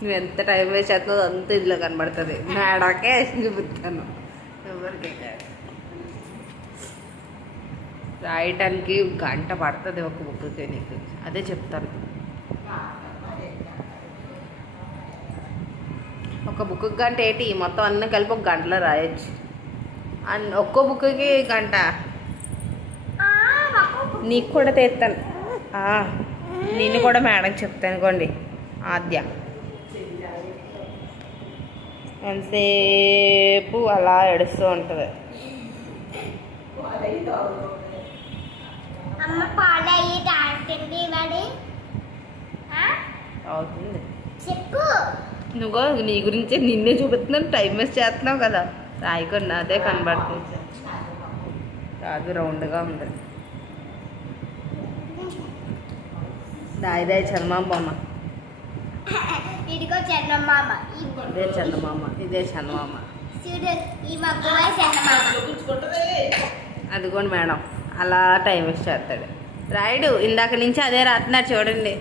నువ్వు ఎంత time waste చేస్తుందో అంత ఇందులో కనబడుతుంది. మేడాకే చూపిస్తాను, ఎవరికే కాదు. రాయటానికి గంట పడుతుంది ఒక బుక్కి. నీకు అదే చెప్తాను. ఒక బుక్కి గంట ఏంటి, మొత్తం అన్నీ కలిపి ఒక గంటలో రాయొచ్చు. ఒక్కో బుక్కి గంట. నీకు కూడా తెస్తాను, నిన్ను కూడా మేడం చెప్తాను. అనుకోండి ఆద్య ఎంతసేపు అలా ఏడుస్తూ ఉంటుంది. అవుతుంది. నువ్వు నీ గురించే నిన్నే చూపిస్తున్నాను, టైం వేస్ట్ చేస్తున్నావు కదా. రాయకుండా అదే కనబడుతుంది. రాదు రౌండ్గా ఉంది. దాయి చందమామ బొమ్మ. ఇదిగో చందమామ. ఇదే చందమామ, ఇదే చందమామ. అదిగోండి మేడం, అలా టైం వేస్ట్ చేస్తాడు. రాయుడు ఇందాక నుంచి అదే రాస్తున్నాడు చూడండి.